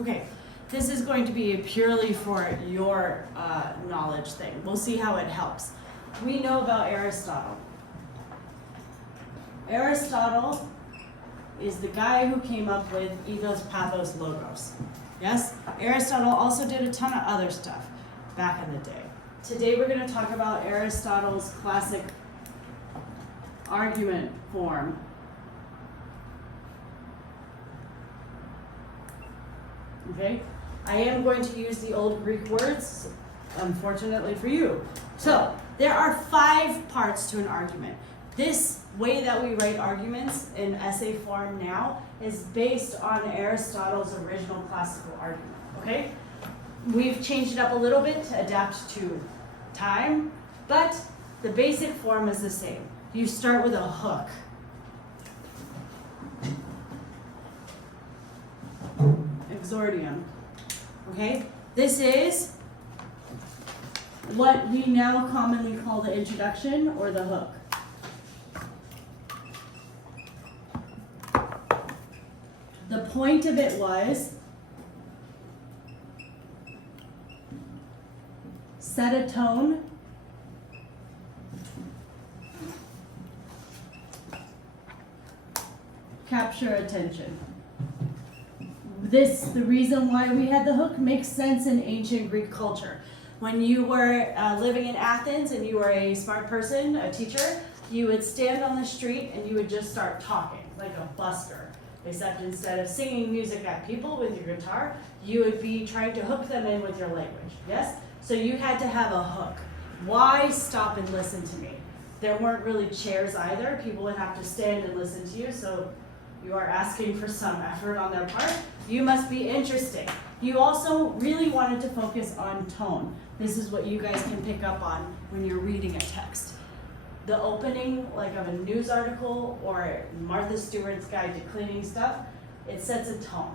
Okay, this is going to be purely for your knowledge thing. We'll see how it helps. We know about Aristotle. Aristotle is the guy who came up with ethos, pathos, logos. Yes? Aristotle also did a ton of other stuff back in the day. Today we're going to talk about Aristotle's classic argument form. Okay? I am going to use the old Greek words, unfortunately for you. So, there are 5 parts to an argument. This way that we write arguments in essay form now is based on Aristotle's original classical argument. Okay? We've changed it up a little bit to adapt to time, but the basic form is the same. You start with a hook. Exordium. Okay? This is what we now commonly call the introduction or the hook. The point of it was set a tone, capture attention. The reason why we had the hook makes sense in ancient Greek culture. When you were living in Athens and you were a smart person, a teacher, you would stand on the street and you would just start talking like a busker. Except instead of singing music at people with your guitar, you would be trying to hook them in with your language. Yes? So you had to have a hook. Why stop and listen to me? There weren't really chairs either. People would have to stand and listen to you, so you are asking for some effort on their part. You must be interesting. You also really wanted to focus on tone. This is what you guys can pick up on when you're reading a text. The opening, like of a news article or Martha Stewart's Guide to Cleaning Stuff, it sets a tone,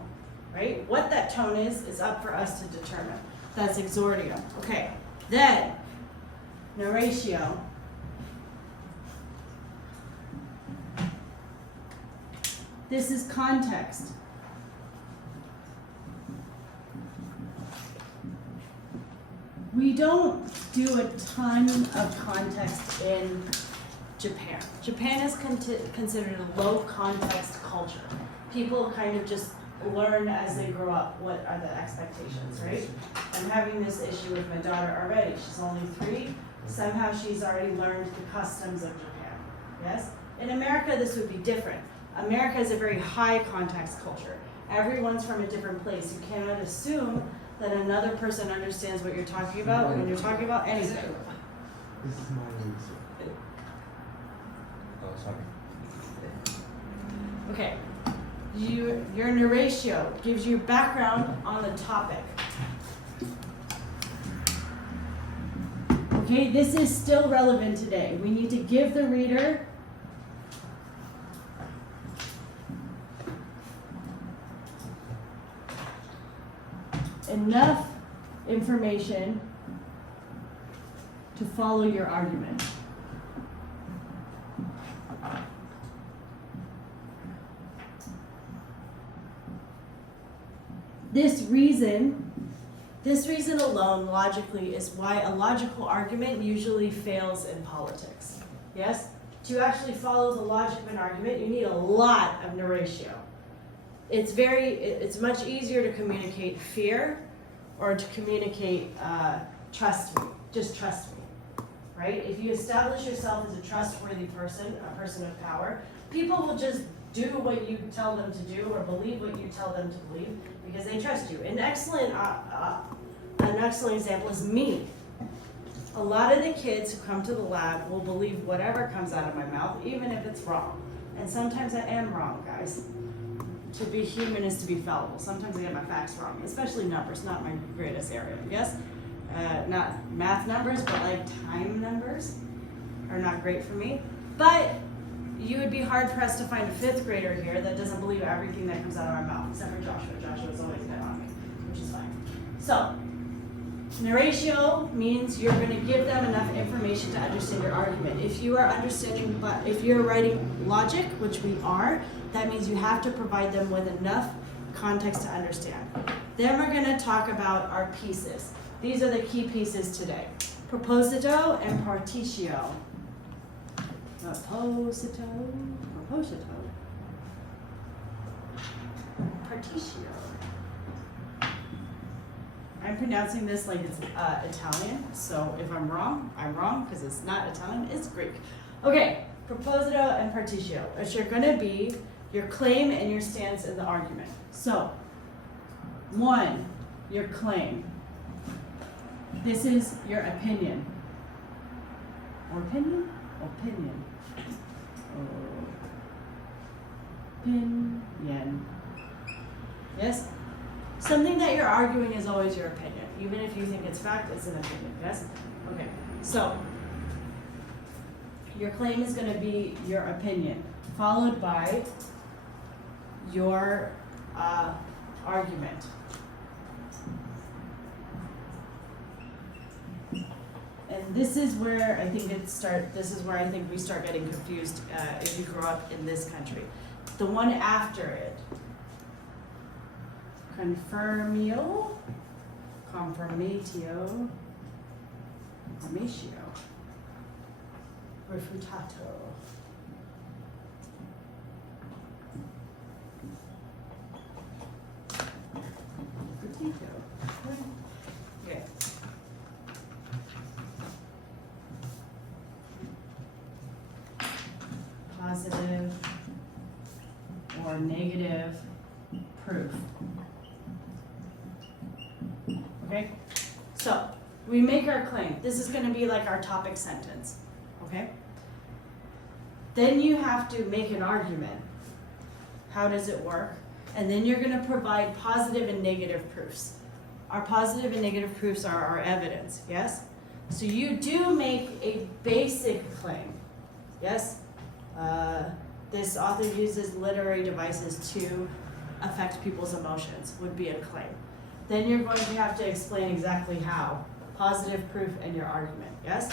right? What that tone is up for us to determine. That's exordium. Okay, then narratio. This is context. We don't do a ton of context in Japan. Japan is considered a low context culture. People kind of just learn as they grow up what are the expectations, right? I'm having this issue with my daughter already. She's only 3. Somehow she's already learned the customs of Japan. Yes? In America, this would be different. America is a very high context culture. Everyone's from a different place. You cannot assume that another person understands what you're talking about when you're talking about anything. This is my reason. Oh, sorry. Okay. Your narratio gives you background on the topic. Okay, this is still relevant today. We need to give the reader enough information to follow your argument. This reason alone, logically, is why a logical argument usually fails in politics. Yes? To actually follow the logic of an argument, you need a lot of narratio. It's much easier to communicate fear or to communicate trust me, just trust me, right? If you establish yourself as a trustworthy person, a person of power, people will just do what you tell them to do or believe what you tell them to believe because they trust you. An excellent example is me. A lot of the kids who come to the lab will believe whatever comes out of my mouth, even if it's wrong. And sometimes I am wrong, guys. To be human is to be fallible. Sometimes I get my facts wrong, especially numbers, not my greatest area, yes? Not math numbers, but like time numbers are not great for me. But you would be hard pressed to find a 5th grader here that doesn't believe everything that comes out of our mouth, except for Joshua. Joshua's always been on me, which is fine. So, narratio means you're going to give them enough information to understand your argument. If you are if you're writing logic, which we are, that means you have to provide them with enough context to understand. Then we're going to talk about our pieces. These are the key pieces today. Proposito and partitio. Proposito. Partitio. I'm pronouncing this like it's Italian, so if I'm wrong because it's not Italian, it's Greek. Okay, proposito and partitio, which are going to be your claim and your stance in the argument. So, 1, your claim. This is your opinion. Or opinion? Opinion. Opinion. Yes? Something that you're arguing is always your opinion. Even if you think it's fact, it's an opinion. Yes? Okay. So, your claim is going to be your opinion, followed by your argument. And this is where I think we start getting confused if you grow up in this country. The one after it. Confirmatio, refutato. Okay. Positive or negative proof. Okay? So, we make our claim. This is going to be like our topic sentence. Okay? Then you have to make an argument. How does it work? And then you're going to provide positive and negative proofs. Our positive and negative proofs are our evidence. Yes? So you do make a basic claim. Yes? This author uses literary devices to affect people's emotions, would be a claim. Then you're going to have to explain exactly how. Positive proof and your argument, yes?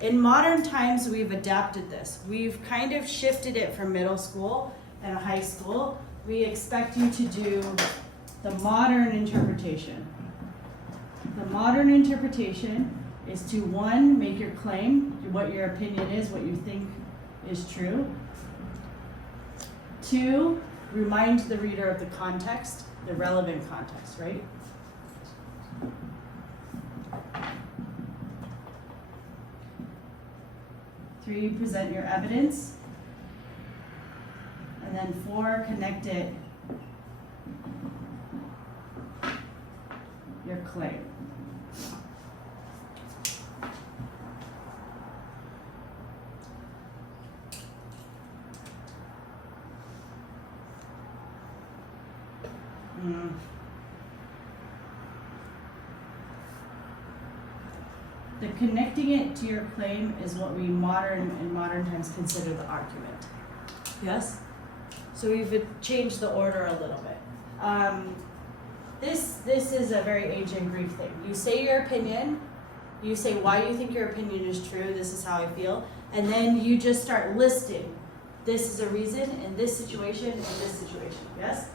In modern times, we've adapted this. We've kind of shifted it from middle school and high school. We expect you to do the modern interpretation. The modern interpretation is to, 1, make your claim, what your opinion is, what you think is true. 2, remind the reader of the context, the relevant context, right? 3, present your evidence. And then 4, connect it, your claim. The connecting it to your claim is what we in modern times consider the argument. Yes? So we've changed the order a little bit. This is a very ancient Greek thing. You say your opinion, you say why you think your opinion is true, this is how I feel, and then you just start listing, this is a reason in this situation, in this situation. Yes?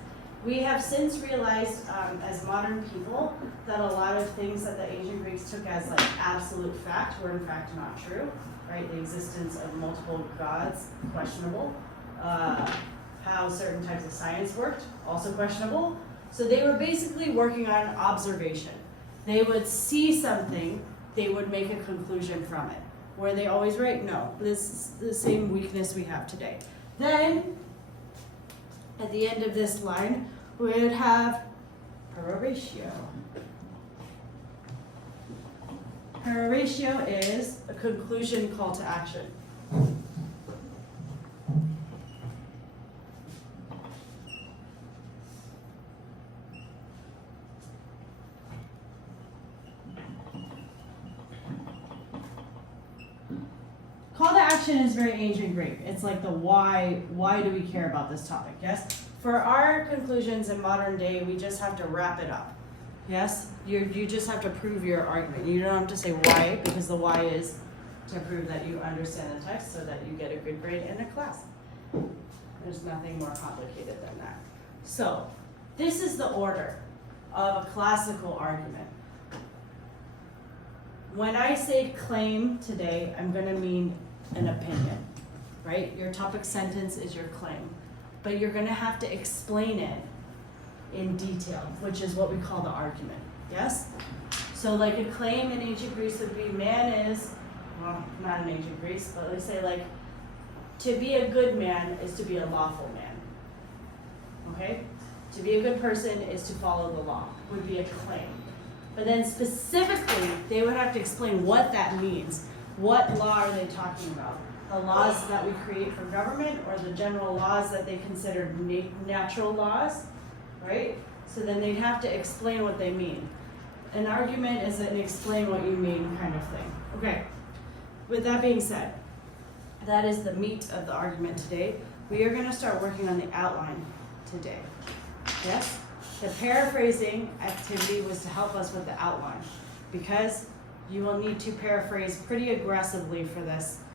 We have since realized as modern people that a lot of things that the ancient Greeks took as like absolute fact were in fact not true, right? The existence of multiple gods, questionable. How certain types of science worked, also questionable. So they were basically working on observation. They would see something, they would make a conclusion from it. Were they always right? No. This is the same weakness we have today. Then, at the end of this line, we would have peroratio. Peroratio is a conclusion call to action. Call to action is very ancient Greek. It's like the why do we care about this topic, yes? For our conclusions in modern day, we just have to wrap it up, yes? You just have to prove your argument. You don't have to say why, because the why is to prove that you understand the text so that you get a good grade in a class. There's nothing more complicated than that. So, this is the order. of a classical argument. When I say claim today, I'm gonna mean an opinion, right? Your topic sentence is your claim, but you're gonna have to explain it in detail, which is what we call the argument, yes? So like a claim in ancient Greece would be man is, well, not in ancient Greece, but let's say like, to be a good man is to be a lawful man, okay? To be a good person is to follow the law, would be a claim. But then specifically, they would have to explain what that means. What law are they talking about? The laws that we create for government, or the general laws that they consider natural laws, right? So then they'd have to explain what they mean. An argument is an explain what you mean kind of thing. Okay, with that being said, that is the meat of the argument today. We are gonna start working on the outline today. Yes? The paraphrasing activity was to help us with the outline, because you will need to paraphrase pretty aggressively for this